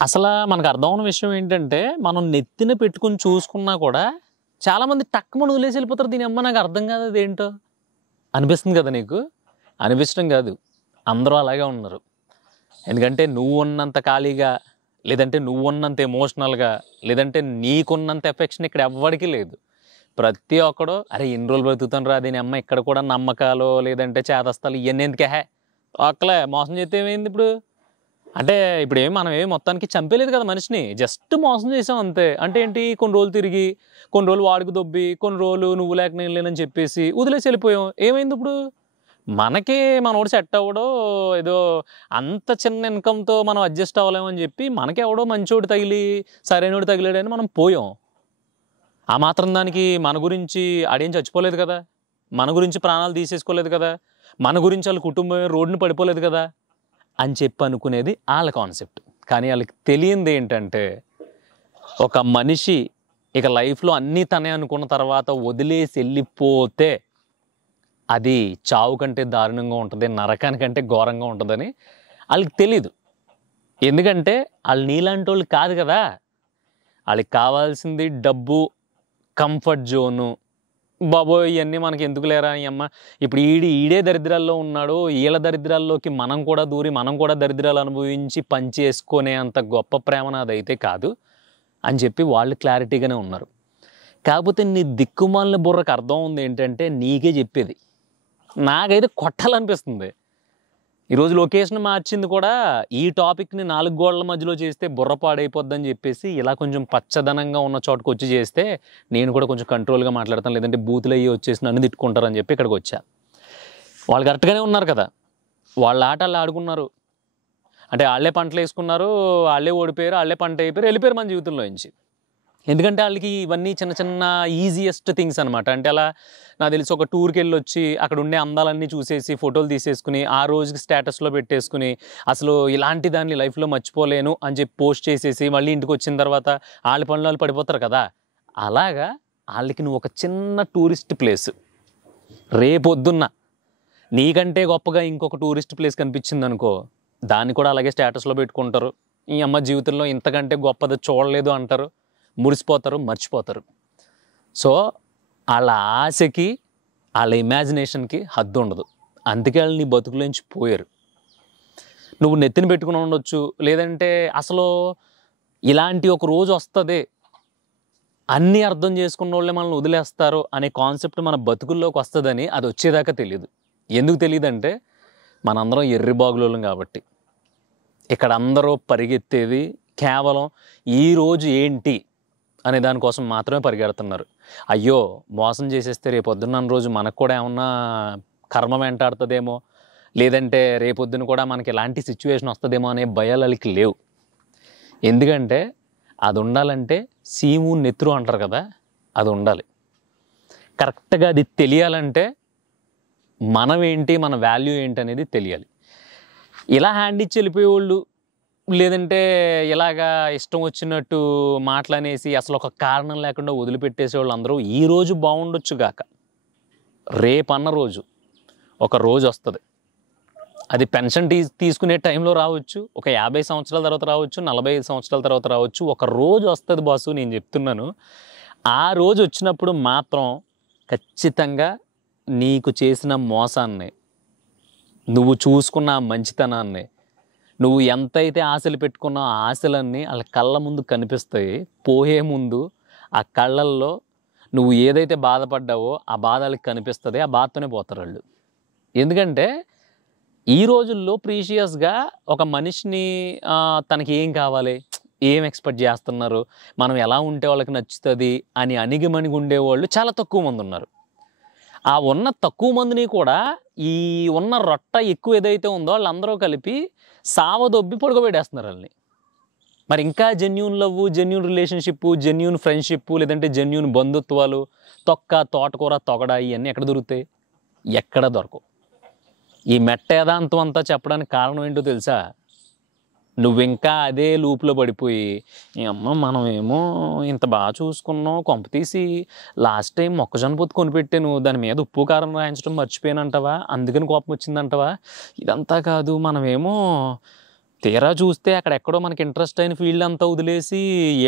అసలా మనకు అర్థమవున్న విషయం ఏంటంటే, మనం నెత్తిన పెట్టుకొని చూసుకున్నా కూడా, చాలామంది టక్కుమని వదిలేసి వెళ్ళిపోతారు. దీని అమ్మ నాకు అర్థం కాదు అదేంటో. అనిపిస్తుంది కదా నీకు? అనిపించడం కాదు. అందరూ అలాగే ఉన్నారు. ఎందుకంటే నువ్వున్నంత ఖాళీగా, లేదంటే నువ్వున్నంత ఎమోషనల్‌గా, లేదంటే నీకున్నంత ఎఫెక్షన్ ఇక్కడ ఎవ్వడికి లేదు. ప్రతి ఒక్కడు అరే! ఎన్ని రోజులు బ్రతుకుతానురా దీని అమ్మ ఇక్కడ కూడా నమ్మకాలో, లేదంటే చేదస్తాలు ఇయన్నీ ఎందుకే ఒక్కలే మోసం చేస్తే ఏమైంది ఇప్పుడు? అంటే ఇప్పుడేమి మనమేమి మొత్తానికి చంపేయలేదు కదా మనిషిని. జస్ట్ మోసం చేసాం అంతే. అంటే ఏంటి కొన్ని రోజులు తిరిగి, కొన్ని రోజులు వాడుకు దొబ్బి, కొన్ని రోజులు నువ్వు లేక నేను లేనని చెప్పేసి వదిలేసి వెళ్ళిపోయాం. ఏమైంది ఇప్పుడు? మనకి మనోడు సెట్ అవ్వడో, ఏదో అంత చిన్న ఇన్‌కమ్‌తో మనం అడ్జస్ట్ అవ్వలేమని చెప్పి, మనకెవడో మంచోడు తగిలి, సరైనోడు తగిలాడని మనం పోయాం. ఆ మాత్రం దానికి మన గురించి ఆడేం చచ్చిపోలేదు కదా! మన గురించి ప్రాణాలు తీసేసుకోలేదు కదా! మన గురించి ఆళ్ళ కుటుంబం రోడ్డున పడిపోలేదు కదా! అని చెప్పి అనుకునేది ఆళ్ళ కాన్సెప్ట్. కానీ ఆళ్ళకి తెలియందేంటంటే, ఒక మనిషి ఇక లైఫ్‌లో అన్నీ తనే అనుకున్న తర్వాత వదిలేసి ఎళ్ళిపోతే, అది చావు కంటే దారుణంగా ఉంటది. నరకానికంటే ఘోరంగా ఉంటదని ఆళ్ళకి తెలీదు. ఎందుకంటే ఆళ్ళు నీలాంటోళ్ళు కాదు కదా! ఆళ్ళకి కావాల్సింది డబ్బు, కంఫర్ట్ జోను. బాబోయ్! ఇయన్నీ మనకెందుకు లేరా యమ్మ. ఇప్పుడు ఈడే దరిద్రాల్లో ఉన్నాడు. ఈళ్ళ దరిద్రాల్లోకి మనం కూడా దూరి, మనం కూడా దరిద్రాలు అనుభవించి పంచేసుకునే అంత గొప్ప ప్రేమ నాదైతే కాదు అని చెప్పి వాళ్ళు క్లారిటీగానే ఉన్నారు. కాకపోతే నీ దిక్కుమాలిన బుర్రకు అర్థం ఉందేంటంటే నీకే చెప్పేది. నాకైతే కొట్టాలనిపిస్తుంది. ఈరోజు లొకేషన్ మార్చింది కూడా ఈ టాపిక్‌ని 4 గోడల మధ్యలో చేస్తే బుర్ర పాడైపోద్దని చెప్పేసి ఇలా కొంచెం పచ్చదనంగా ఉన్న చోటకొచ్చి చేస్తే నేను కూడా కొంచెం కంట్రోల్‌గా మాట్లాడతాను. లేదంటే బూతులయ్యి వచ్చేసి నన్ను తిట్టుకుంటారని చెప్పి ఇక్కడికొచ్చా. వాళ్ళు కరెక్ట్‌గానే ఉన్నారు కదా! వాళ్ళ ఆట ఆళ్ళు ఆడుకున్నారు. అంటే ఆళ్ళే పంటలేసుకున్నారు, ఆళ్ళే ఓడిపోయారు, ఆళ్ళే పంట అయిపోయారు, వెళ్ళిపోయారు మన జీవితంలో నుంచి. ఎందుకంటే ఆళ్ళకి ఇవన్నీ చిన్న చిన్న ఈజియెస్ట్ థింగ్స్ అనమాట. అంటే అలా నాకు తెలిసి ఒక టూర్‌కెళ్ళొచ్చి అక్కడ ఉండే అందాలన్నీ చూసేసి ఫోటోలు తీసేసుకొని, ఆ రోజుకి స్టేటస్‌లో పెట్టేసుకొని, అసలు ఇలాంటి దాన్ని లైఫ్‌లో మర్చిపోలేను అని చెప్పి పోస్ట్ చేసేసి, మళ్ళీ ఇంటికొచ్చిన తర్వాత ఆళ్ళ పనిలో ఆళ్ళు పడిపోతారు కదా! అలాగా ఆళ్ళకి నువ్వు ఒక చిన్న టూరిస్ట్ ప్లేస్. రేపొద్దున్న నీకంటే గొప్పగా ఇంకొక టూరిస్ట్ ప్లేస్ కనిపించిందనుకో, దాన్ని కూడా అలాగే స్టేటస్‌లో పెట్టుకుంటారు. ఈ అమ్మ జీవితంలో ఇంతకంటే గొప్పది చూడలేదు అంటారు. మురిసిపోతారు, మర్చిపోతారు. సో, ఆళ్ళ ఆశకి, ఆళ్ళ ఇమాజినేషన్‌కి హద్దుండదు. అందుకే ఆళ్ళు నీ బతుకులోంచి పోయారు. నువ్వు నెత్తిన పెట్టుకొని ఉండొచ్చు. లేదంటే అసలు ఇలాంటి ఒక రోజొస్తది. అన్నీ అర్థం చేసుకున్నోళ్ళే మనల్ని వదిలేస్తారు అనే కాన్సెప్ట్ మన బతుకుల్లోకి వస్తదని అదొచ్చేదాకా తెలీదు. ఎందుకు తెలీదంటే మనందరం ఎర్రిబాగులోళ్ళం కాబట్టి. ఇక్కడ అందరూ పరిగెత్తేది కేవలం ఈరోజు ఏంటి అనే దానికోసం మాత్రమే పరిగెడుతున్నారు. అయ్యో! మోసం చేసేస్తే రేపొద్దున్న రోజు మనకు కూడా ఏమన్నా కర్మ వెంటాడుతదేమో, లేదంటే రేపొద్దున కూడా మనకి ఎలాంటి సిచ్యువేషన్ వస్తదేమో అనే భయాలు ఆళ్ళకి లేవు. ఎందుకంటే అదుండాలంటే సీము నెత్తురు అంటారు కదా! అదుండాలి. కరెక్ట్‌గా అది తెలియాలంటే మనమేంటి, మన వాల్యూ ఏంటనేది తెలియాలి. ఇలా హ్యాండ్ ఇచ్చి వెళ్ళిపోయేవోళ్ళు, లేదంటే ఇలాగా ఇష్టం వచ్చినట్టు మాటలనేసి అసలు ఒక కారణం లేకుండా వదిలిపెట్టేసేవాళ్ళందరూ ఈరోజు బాగుండొచ్చు గాక, రేపన్న రోజు ఒక రోజొస్తది. అది పెన్షన్ తీసుకునే టైంలో రావచ్చు, ఒక 50 సంవత్సరాల తర్వాత రావచ్చు, 45 సంవత్సరాల తర్వాత రావచ్చు. ఒక రోజు వస్తది బాసు నేను చెప్తున్నాను. ఆ రోజు వచ్చినప్పుడు మాత్రం ఖచ్చితంగా నీకు చేసిన మోసాన్ని, నువ్వు చూసుకున్న ఆ మంచితనాన్ని, నువ్వు ఎంతైతే ఆశలు పెట్టుకున్నావో ఆ ఆశలన్నీ ఆళ్ళ కళ్ళ ముందు కనిపిస్తాయి. పోయే ముందు ఆ కళ్ళల్లో నువ్వు ఏదైతే బాధపడ్డావో ఆ బాధ ఆళ్ళకి కనిపిస్తది. ఆ బాధతోనే పోతారాళ్ళు. ఎందుకంటే ఈ రోజుల్లో ప్రీషియస్‌గా ఒక మనిషిని తనకి ఏం కావాలి, ఏం ఎక్స్‌పెక్ట్ చేస్తున్నారు, మనం ఎలా ఉంటే వాళ్ళకి నచ్చుతది అని అణిగిమణిగి ఉండేవాళ్ళు చాలా తక్కువ మందున్నారు. ఆ ఉన్న తక్కువ మందిని కూడా ఈ ఉన్న రొట్ట ఎక్కువ ఏదైతే ఉందో ఆళ్ళందరూ కలిపి సావదొబ్బి పడుకోబెట్టేస్తున్నారు ఆళ్ళని. మరి ఇంకా genuine love, genuine relationship, genuine friendship, లేదంటే జెన్యూన్ బంధుత్వాలు, తొక్క, తోటకూర, తొగడ ఇయన్నీ ఎక్కడ దొరుకుతాయి? ఎక్కడ దొరకవు. ఈ మెట్ట ఏదాంతం అంతా చెప్పడానికి కారణం ఏంటో తెలుసా? నువ్వింకా అదే లూప్‌లో పడిపోయి, "యమ్మ మనమేమో ఇంత చూసుకున్నాం, కొంపతీసి లాస్ట్ టైమ్ మొక్కజొన్న పొత్తు కొనిపెట్టాను. దాని మీద ఉప్పు, కారం రాయించడం మర్చిపోయానంటావా? అందుకని కోపమొచ్చిందంటావా? ఇదంతా కాదు మనమేమో తీరా చూస్తే అక్కడెక్కడో మనకి ఇంట్రెస్ట్ అయిన ఫీల్డ్ అంతా వదిలేసి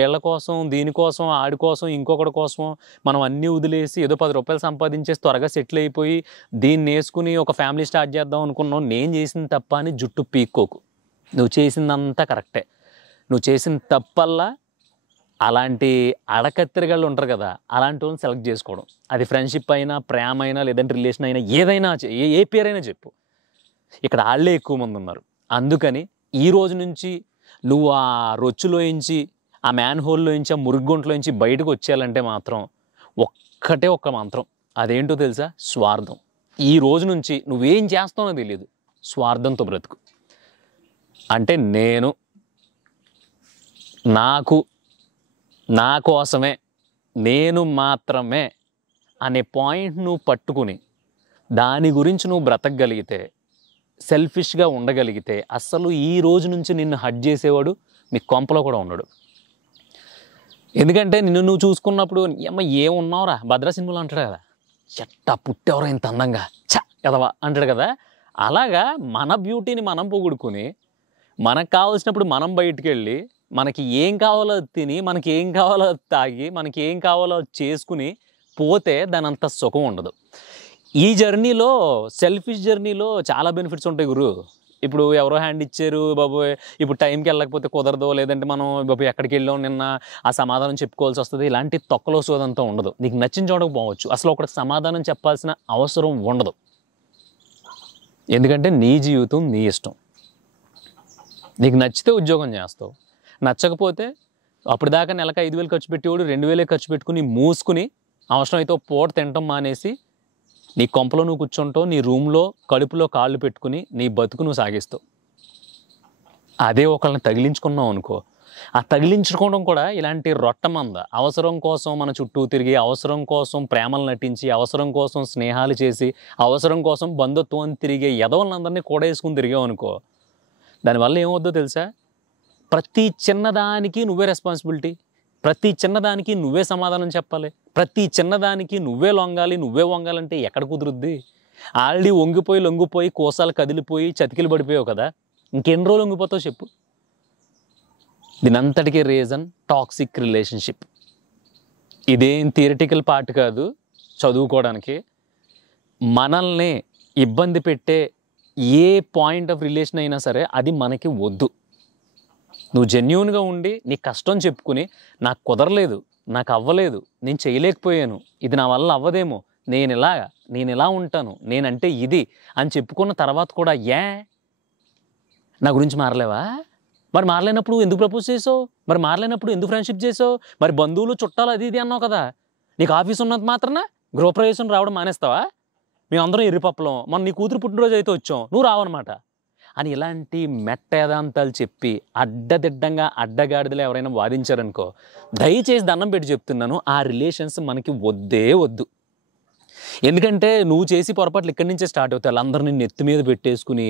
ఏళ్ల కోసం, దీనికోసం, ఆడి కోసం, ఇంకొకటి కోసం మనం అన్నీ వదిలేసి ఏదో 10 రూపాయలు సంపాదించేసి త్వరగా సెటిల్ అయిపోయి దీన్ని వేసుకుని ఒక ఫ్యామిలీ స్టార్ట్ చేద్దాం అనుకున్నావు. నేను చేసింది తప్ప అని జుట్టు పీక్కోకు. నువ్వు చేసిందంతా కరెక్టే. నువ్వు చేసిన తప్పల్లా అలాంటి అడకత్తిరగాళ్ళు ఉంటారు కదా, అలాంటి వాళ్ళని సెలెక్ట్ చేసుకోవడం. అది ఫ్రెండ్షిప్ అయినా, ప్రేమ అయినా, లేదంటే రిలేషన్ అయినా, ఏదైనా ఏ పేరైనా చెప్పు. ఇక్కడ వాళ్ళే ఎక్కువ మంది ఉన్నారు. అందుకని ఈ రోజు నుంచి నువ్వు ఆ రొచ్చులోంచి, ఆ మ్యాన్ హోల్లోంచి, ఆ మురుగుంట్లోంచి బయటకు వచ్చేయాలంటే మాత్రం ఒక్కటే ఒక్క మంత్రం. అదేంటో తెలుసా? స్వార్థం. ఈ రోజు నుంచి నువ్వేం చేస్తావో తెలియదు, స్వార్థంతో బ్రతుకు. అంటే నేను, నాకు, నా కోసమే, నేను మాత్రమే అనే పాయింట్ నువ్వు పట్టుకుని దాని గురించి నువ్వు బ్రతకగలిగితే, సెల్ఫిష్గా ఉండగలిగితే, అస్సలు ఈ రోజు నుంచి నిన్ను హట్ చేసేవాడు నీ కొంపలో కూడా ఉండడు. ఎందుకంటే నిన్ను నువ్వు చూసుకున్నప్పుడు అమ్మ ఏమున్నావురా భద్రా సినిమాలో అంటాడు కదా, చెట్టా పుట్టెవరో ఇంత అందంగా ఎదవా అంటాడు కదా. అలాగా మన బ్యూటీని మనం పొగుడుకుని, మనకు కావాల్సినప్పుడు మనం బయటికి వెళ్ళి, మనకి ఏం కావాలో తిని, మనకి ఏం కావాలో తాగి, మనకి ఏం కావాలో చేసుకుని పోతే దాని అంత సుఖం ఉండదు. ఈ జర్నీలో, సెల్ఫిష్ జర్నీలో చాలా బెనిఫిట్స్ ఉంటాయి గురు. ఇప్పుడు ఎవరో హ్యాండ్ ఇచ్చారు బాబోయ్, ఇప్పుడు టైంకి వెళ్ళకపోతే కుదరదో, లేదంటే మనం బాబు ఎక్కడికి వెళ్ళాం నిన్న ఆ సమాధానం చెప్పుకోవాల్సి వస్తుంది, ఇలాంటి తొక్కలో సోదంతా ఉండదు. నీకు నచ్చిన చోటకు పోవచ్చు, అసలు ఒకటి సమాధానం చెప్పాల్సిన అవసరం ఉండదు. ఎందుకంటే నీ జీవితం నీ ఇష్టం. నీకు నచ్చితే ఉద్యోగం చేస్తావు, నచ్చకపోతే అప్పుడు దాకా నెలకు 5,000 ఖర్చు పెట్టేవాడు 2,000 ఖర్చు పెట్టుకుని మూసుకుని అవసరమైతే పూట తినటం మానేసి నీ కొంపలో నువ్వు కూర్చుంటావు, నీ రూమ్లో కడుపులో కాళ్ళు పెట్టుకుని నీ బతుకు నువ్వు సాగిస్తావు. అదే ఒకళ్ళని తగిలించుకున్నావు అనుకో, ఆ తగిలించుకోవడం కూడా ఇలాంటి రొట్టమంద అవసరం కోసం మన చుట్టూ తిరిగి, అవసరం కోసం ప్రేమలు నటించి, అవసరం కోసం స్నేహాలు చేసి, అవసరం కోసం బంధుత్వం తిరిగే ఎదవలందరినీ కూడా వేసుకుని తిరిగావు అనుకో, దానివల్ల ఏమవుద్దో తెలుసా? ప్రతి చిన్నదానికి నువ్వే రెస్పాన్సిబిలిటీ, ప్రతి చిన్నదానికి నువ్వే సమాధానం చెప్పాలి, ప్రతి చిన్నదానికి నువ్వే లొంగాలి. నువ్వే వంగాలంటే ఎక్కడ కుదురుద్ది? ఆల్రెడీ వంగిపోయి లొంగిపోయి కోసాలు కదిలిపోయి చతికిలు పడిపోయావు కదా, ఇంకెన్ని రోజులు వంగిపోతావు చెప్పు? దీనంతటికీ రీజన్ టాక్సిక్ రిలేషన్షిప్. ఇదేం థియరిటికల్ పార్ట్ కాదు చదువుకోవడానికి. మనల్ని ఇబ్బంది పెట్టే ఏ పాయింట్ ఆఫ్ రిలేషన్ అయినా సరే అది మనకి వద్దు. నువ్వు జెన్యూన్గా ఉండి నీ కష్టం చెప్పుకుని, నాకు కుదరలేదు, నాకు అవ్వలేదు, నేను చేయలేకపోయాను, ఇది నా వల్ల అవ్వదేమో, నేను ఇలా ఉంటాను, నేనంటే ఇది అని చెప్పుకున్న తర్వాత కూడా నా గురించి మారలేవా? మరి మారలేనప్పుడు ఎందుకు ప్రపోజ్ చేసావు? మరి మారలేనప్పుడు ఎందుకు ఫ్రెండ్షిప్ చేసావు? మరి బంధువులు చుట్టాలు అది ఇది అన్నావు కదా, నీకు ఆఫీస్ ఉన్నంత మాత్రాన గృహప్రవేశం రావడం మానేస్తావా? మేమందరం ఎర్రిపప్పలం, మన నీ కూతురు పుట్టినరోజు అయితే వచ్చాం, నువ్వు రావన్నమాట అని ఇలాంటి మెట్టేదాంతాలు చెప్పి అడ్డదిడ్డంగా అడ్డగాడిదలు ఎవరైనా వాదించారనుకో, దయచేసి దండం పెట్టి చెప్తున్నాను, ఆ రిలేషన్స్ మనకి వద్దే వద్దు. ఎందుకంటే నువ్వు చేసి పొరపాట్లు ఇక్కడి నుంచే స్టార్ట్ అవుతాయి. వాళ్ళందరినీ నెత్తి మీద పెట్టేసుకుని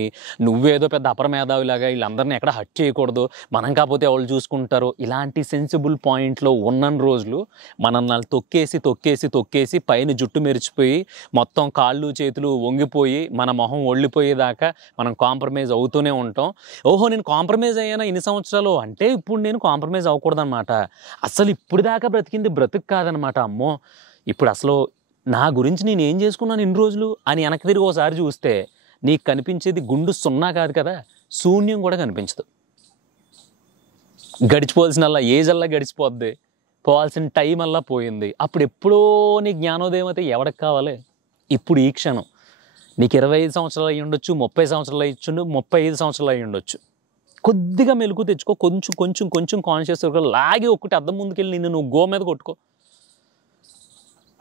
నువ్వేదో పెద్ద అపరమేధావిలాగా వీళ్ళందరినీ ఎక్కడ హట్ చేయకూడదు, మనం కాకపోతే ఎవరు చూసుకుంటారో, ఇలాంటి సెన్సిబుల్ పాయింట్లో ఉన్న రోజులు మనల్ని తొక్కేసి తొక్కేసి తొక్కేసి పైన జుట్టు మెరిచిపోయి మొత్తం కాళ్ళు చేతులు వంగిపోయి మన మొహం ఒళ్ళిపోయేదాకా మనం కాంప్రమైజ్ అవుతూనే ఉంటాం. ఓహో నేను కాంప్రమైజ్ అయ్యానా ఇన్ని సంవత్సరాలు అంటే ఇప్పుడు నేను కాంప్రమైజ్ అవ్వకూడదన్నమాట. అసలు ఇప్పుడు దాకా బ్రతికింది బ్రతుకు కాదనమాట. అమ్మో ఇప్పుడు అసలు నా గురించి నేను ఏం చేసుకున్నాను ఇన్ని రోజులు అని వెనక్కి తిరిగి ఒకసారి చూస్తే నీకు కనిపించేది గుండు సున్నా కాదు కదా, శూన్యం కూడా కనిపించదు. గడిచిపోవాల్సిన ఏజ్ అల్లా గడిచిపోద్ది, పోవాల్సిన టైం అల్లా పోయింది. అప్పుడు ఎప్పుడో నీ జ్ఞానోదయం అయితే ఎవరికి కావాలి? ఇప్పుడు ఈ క్షణం నీకు 25 సంవత్సరాలు అయ్యి ఉండొచ్చు, 30 సంవత్సరాలు అయ్యి 35 సంవత్సరాలు అయ్యి ఉండొచ్చు. కొద్దిగా మెలుగు తెచ్చుకో, కొంచెం కొంచెం కొంచెం కాన్షియస్ లాగి ఒక్కటి అద్దం ముందుకెళ్ళి నిన్ను నువ్వు గో మీద కొట్టుకో.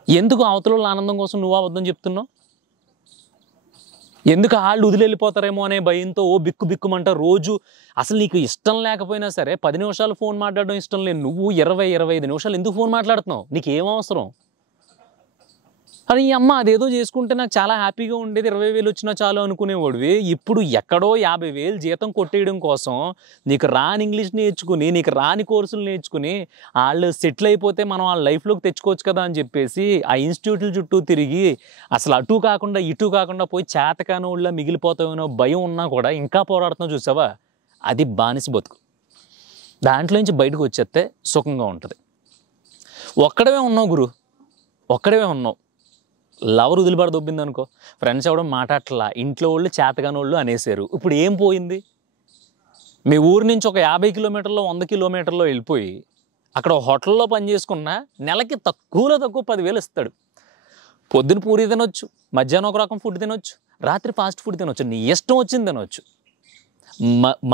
ఎందుకు అవతల ఆనందం కోసం నువ్వు అబద్ధం చెప్తున్నావు? ఎందుకు వాళ్ళు వదిలిపోతారేమో అనే భయంతో ఓ బిక్కు బిక్కుమంట రోజు. అసలు నీకు ఇష్టం లేకపోయినా సరే 10 నిమిషాలు ఫోన్ మాట్లాడడం ఇష్టం లేదు, నువ్వు 20-25 నిమిషాలు ఎందుకు ఫోన్ మాట్లాడుతున్నావు? నీకు ఏం అవసరం? అని అమ్మ అదేదో చేసుకుంటే నాకు చాలా హ్యాపీగా ఉండేది, 20,000 వచ్చినా చాలు అనుకునేవాడివి. ఇప్పుడు ఎక్కడో 50,000 జీతం కొట్టేయడం కోసం నీకు రాని ఇంగ్లీష్ నేర్చుకుని, నీకు రాని కోర్సులు నేర్చుకుని వాళ్ళు సెటిల్ అయిపోతే మనం వాళ్ళ లైఫ్లోకి తెచ్చుకోవచ్చు కదా అని చెప్పేసి ఆ ఇన్స్టిట్యూట్ల చుట్టూ తిరిగి అసలు అటు కాకుండా ఇటు కాకుండా పోయి చేతకాని వాళ్ళ మిగిలిపోతామేనో భయం ఉన్నా కూడా ఇంకా పోరాడుతున్నావు చూసావా? అది బానిస బతుకు. దాంట్లో నుంచి బయటకు వచ్చేస్తే సుఖంగా ఉంటుంది. ఒక్కడవే ఉన్నావు గురు, ఒక్కడవే ఉన్నావు, లవర్ వదిలిపడి దొబ్బింది అనుకో, ఫ్రెండ్స్ ఎవడో మాట్లాడట్లా, ఇంట్లో వాళ్ళు చేతగాని వాళ్ళు అనేసారు, ఇప్పుడు ఏం పోయింది? మీ ఊరి నుంచి ఒక 50 కిలోమీటర్లో 100 కిలోమీటర్లో వెళ్ళిపోయి అక్కడ హోటల్లో పని చేసుకున్నా నెలకి తక్కువలో తక్కువ 10,000 ఇస్తాడు. పొద్దున పూరి తినొచ్చు, మధ్యాహ్నం ఒక రకం ఫుడ్ తినొచ్చు, రాత్రి ఫాస్ట్ ఫుడ్ తినొచ్చు, నీ ఇష్టం వచ్చింది తినొచ్చు.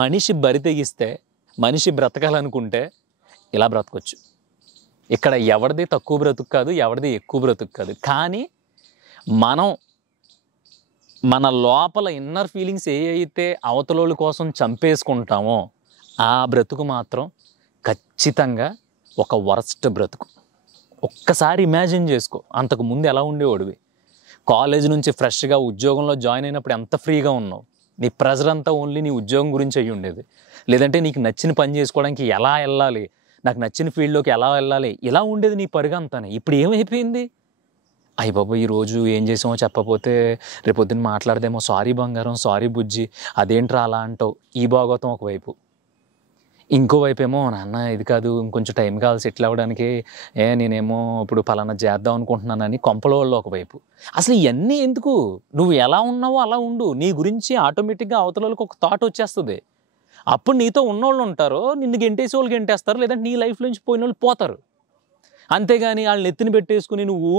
మనిషి బరి తెగిస్తే, మనిషి బ్రతకాలనుకుంటే ఇలా బ్రతకొచ్చు. ఇక్కడ ఎవరిది తక్కువ బ్రతుకు కాదు, ఎవరిది ఎక్కువ బ్రతుకు కాదు. కానీ మనం మన లోపల ఇన్నర్ ఫీలింగ్స్ ఏ అయితే అవతలోళ్ళ కోసం చంపేసుకుంటామో ఆ బ్రతుకు మాత్రం ఖచ్చితంగా ఒక వరస్ట్ బ్రతుకు. ఒక్కసారి ఇమాజిన్ చేసుకో, అంతకుముందు ఎలా ఉండేవాడివి? కాలేజ్ నుంచి ఫ్రెష్గా ఉద్యోగంలో జాయిన్ అయినప్పుడు ఎంత ఫ్రీగా ఉన్నావు? నీ ప్రెజర్ అంతా ఓన్లీ నీ ఉద్యోగం గురించి అయ్యి ఉండేది. లేదంటే నీకు నచ్చిన పని చేసుకోవడానికి ఎలా వెళ్ళాలి, నాకు నచ్చిన ఫీల్డ్లోకి ఎలా వెళ్ళాలి, ఇలా ఉండేది నీ పరుగంతానే. ఇప్పుడు ఏమైపోయింది? అయ్య బాబు ఈరోజు ఏం చేసామో చెప్పకపోతే రేపొద్దున మాట్లాడదేమో, సారీ బంగారం, సారీ బుజ్జి, అదేంట్రా అలా అంటావు. ఈ భాగవతం ఒకవైపు. ఇంకోవైపు ఏమో నాన్న ఇది కాదు, ఇంకొంచెం టైం కావాలి సెటిల్ అవ్వడానికి, నేనేమో ఇప్పుడు పలానా చేద్దాం అనుకుంటున్నానని కొంపల వాళ్ళు ఒకవైపు. అసలు ఇవన్నీ ఎందుకు? నువ్వు ఎలా ఉన్నావో అలా ఉండు. నీ గురించి ఆటోమేటిక్గా అవతల వాళ్ళకి ఒక థాట్ వచ్చేస్తుంది. అప్పుడు నీతో ఉన్నోళ్ళు ఉంటారో, నిన్ను గెంటేసి వాళ్ళు గెంటేస్తారు, లేదంటే నీ లైఫ్ నుంచి పోయిన వాళ్ళు పోతారు. అంతేగాని వాళ్ళని ఎత్తిని పెట్టేసుకుని నువ్వు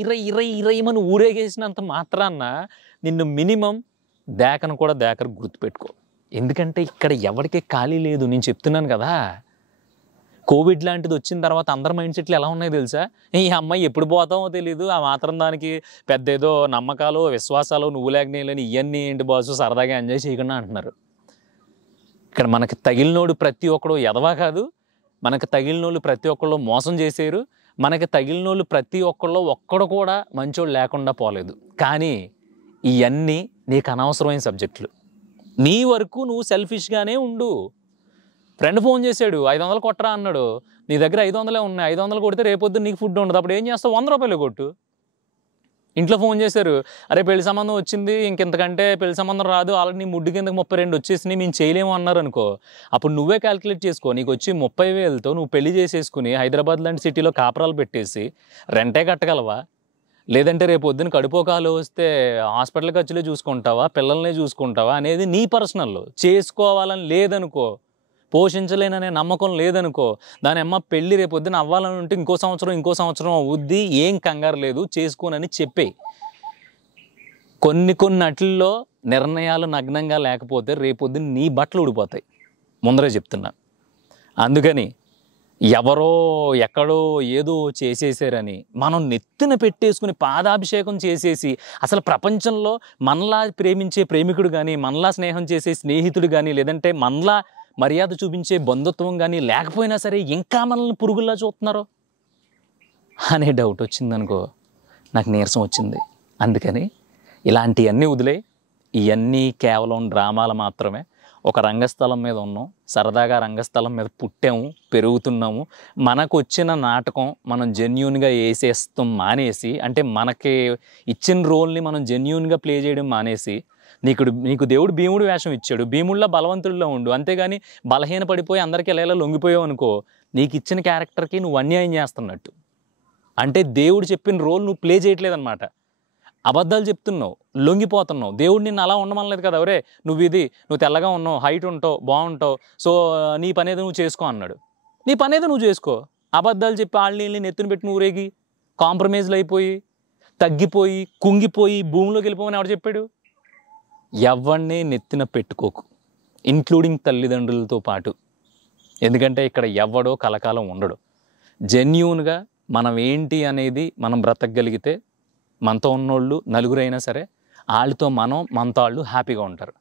ఇరయ్యమని ఊరేగేసినంత మాత్రాన్న నిన్ను మినిమం దేకను కూడా దేకరు, గుర్తుపెట్టుకో. ఎందుకంటే ఇక్కడ ఎవరికి ఖాళీ లేదు. నేను చెప్తున్నాను కదా, కోవిడ్ లాంటిది వచ్చిన తర్వాత అందరి మైండ్ సెట్లు ఎలా ఉన్నాయో తెలుసా? ఈ అమ్మాయి ఎప్పుడు పోతామో తెలీదు, ఆ మాత్రం దానికి పెద్ద ఏదో నమ్మకాలు విశ్వాసాలు నువ్వు లేకనేలని ఇవన్నీ ఏంటి బాసు సరదాగా ఎంజాయ్ చేయకుండా అంటున్నారు. ఇక్కడ మనకి తగిలినోడు ప్రతి ఒక్కడు ఎదవా కాదు, మనకు తగిలినోళ్ళు ప్రతి ఒక్కళ్ళు మోసం చేశారు, మనకి తగిలినోళ్ళు ప్రతి ఒక్కళ్ళు ఒక్కడు కూడా మంచోళ్ళు లేకుండా పోలేదు. కానీ ఇవన్నీ నీకు అనవసరమైన సబ్జెక్టులు. నీ వరకు నువ్వు సెల్ఫిష్గానే ఉండు. ఫ్రెండ్ ఫోన్ చేశాడు, 500 కొట్టరా అన్నాడు, నీ దగ్గర 500 ఉన్నాయి, 500 కొడితే రేపొద్దు నీకు ఫుడ్ ఉండదు, అప్పుడు ఏం చేస్తావు? 100 రూపాయలు కొట్టు. ఇంట్లో ఫోన్ చేశారు, అరే పెళ్లి సంబంధం వచ్చింది, ఇంకెంతకంటే పెళ్లి సంబంధం రాదు, ఆల్రెడీ నీ ముడ్డు కిందకి 32 వచ్చేసినాయి, మేము చేయలేము అన్నారు అనుకో, అప్పుడు నువ్వే క్యాల్కులేట్ చేసుకో. నీకు వచ్చి 30,000తో నువ్వు పెళ్లి చేసేసుకుని హైదరాబాద్ లాంటి సిటీలో కాపురాలు పెట్టేసి రెంటే కట్టగలవా? లేదంటే రేపు పొద్దున కడుపోకాలు వస్తే హాస్పిటల్ ఖర్చులే చూసుకుంటావా, పిల్లల్నే చూసుకుంటావా అనేది నీ పర్సనల్. చేసుకోవాలని లేదనుకో, పోషించలేననే నమ్మకం లేదనుకో, దాని అమ్మ పెళ్ళి రేపు పొద్దున అవ్వాలని ఉంటే ఇంకో సంవత్సరం అవుద్ది, ఏం కంగారు లేదు, చేసుకోనని చెప్పే. కొన్ని అట్లలో నిర్ణయాలు నగ్నంగా లేకపోతే రేపొద్దున నీ బట్టలు ఊడిపోతాయి, ముందరే చెప్తున్నా. అందుకని ఎవరో ఎక్కడో ఏదో చేసేసారని మనం నెత్తిన పెట్టేసుకుని పాదాభిషేకం చేసేసి, అసలు ప్రపంచంలో మనలా ప్రేమించే ప్రేమికుడు కానీ, మనలా స్నేహం చేసే స్నేహితుడు కానీ, లేదంటే మనలా మర్యాద చూపించే బంధుత్వం కానీ లేకపోయినా సరే ఇంకా మనల్ని పురుగుల్లా చూస్తున్నారో అనే డౌట్ వచ్చిందనుకో, నాకు నీరసం వచ్చింది. అందుకని ఇలాంటివన్నీ వదిలే. ఇవన్నీ కేవలం డ్రామాలు మాత్రమే. ఒక రంగస్థలం మీద ఉన్నాం, సరదాగా రంగస్థలం మీద పుట్టాము, పెరుగుతున్నాము. మనకు వచ్చిన నాటకం మనం జెన్యూన్గా వేసేస్తాం మానేసి, అంటే మనకి ఇచ్చిన రోల్ని మనం జెన్యూన్గా ప్లే చేయడం మానేసి, నీకు దేవుడు భీముడు వేషం ఇచ్చాడు, భీముడిలో బలవంతుడిలో ఉండు. అంతేగాని బలహీన పడిపోయి అందరికీ ఎలా లొంగిపోయావు అనుకో, నీకు ఇచ్చిన క్యారెక్టర్కి నువ్వు అన్యాయం చేస్తున్నట్టు. అంటే దేవుడు చెప్పిన రోల్ నువ్వు ప్లే చేయట్లేదన్నమాట. అబద్ధాలు చెప్తున్నావు, లొంగిపోతున్నావు. దేవుడు నిన్ను అలా ఉండమనలేదు కదా, ఒరే నువ్వు తెల్లగా ఉన్నావు, హైట్ ఉంటావు, బాగుంటావు, సో నీ పనేదో నువ్వు చేసుకో అన్నాడు. నీ పనేదో నువ్వు చేసుకో. అబద్ధాలు చెప్పి వాళ్ళని నెత్తుని పెట్టి నువ్వు ఊరేగి కాంప్రమైజ్లు అయిపోయి, తగ్గిపోయి, కుంగిపోయి భూమిలోకి వెళ్ళిపోమని ఎవడు చెప్పాడు? ఎవరిని నెత్తిన పెట్టుకోకు, ఇంక్లూడింగ్ తల్లిదండ్రులతో పాటు. ఎందుకంటే ఇక్కడ ఎవడో కలకాలం ఉండడు. జెన్యూన్గా మనం ఏంటి అనేది మనం బ్రతకగలిగితే మనతో ఉన్నోళ్ళు నలుగురైనా సరే వాళ్ళతో మనతో వాళ్ళు హ్యాపీగా ఉంటారు.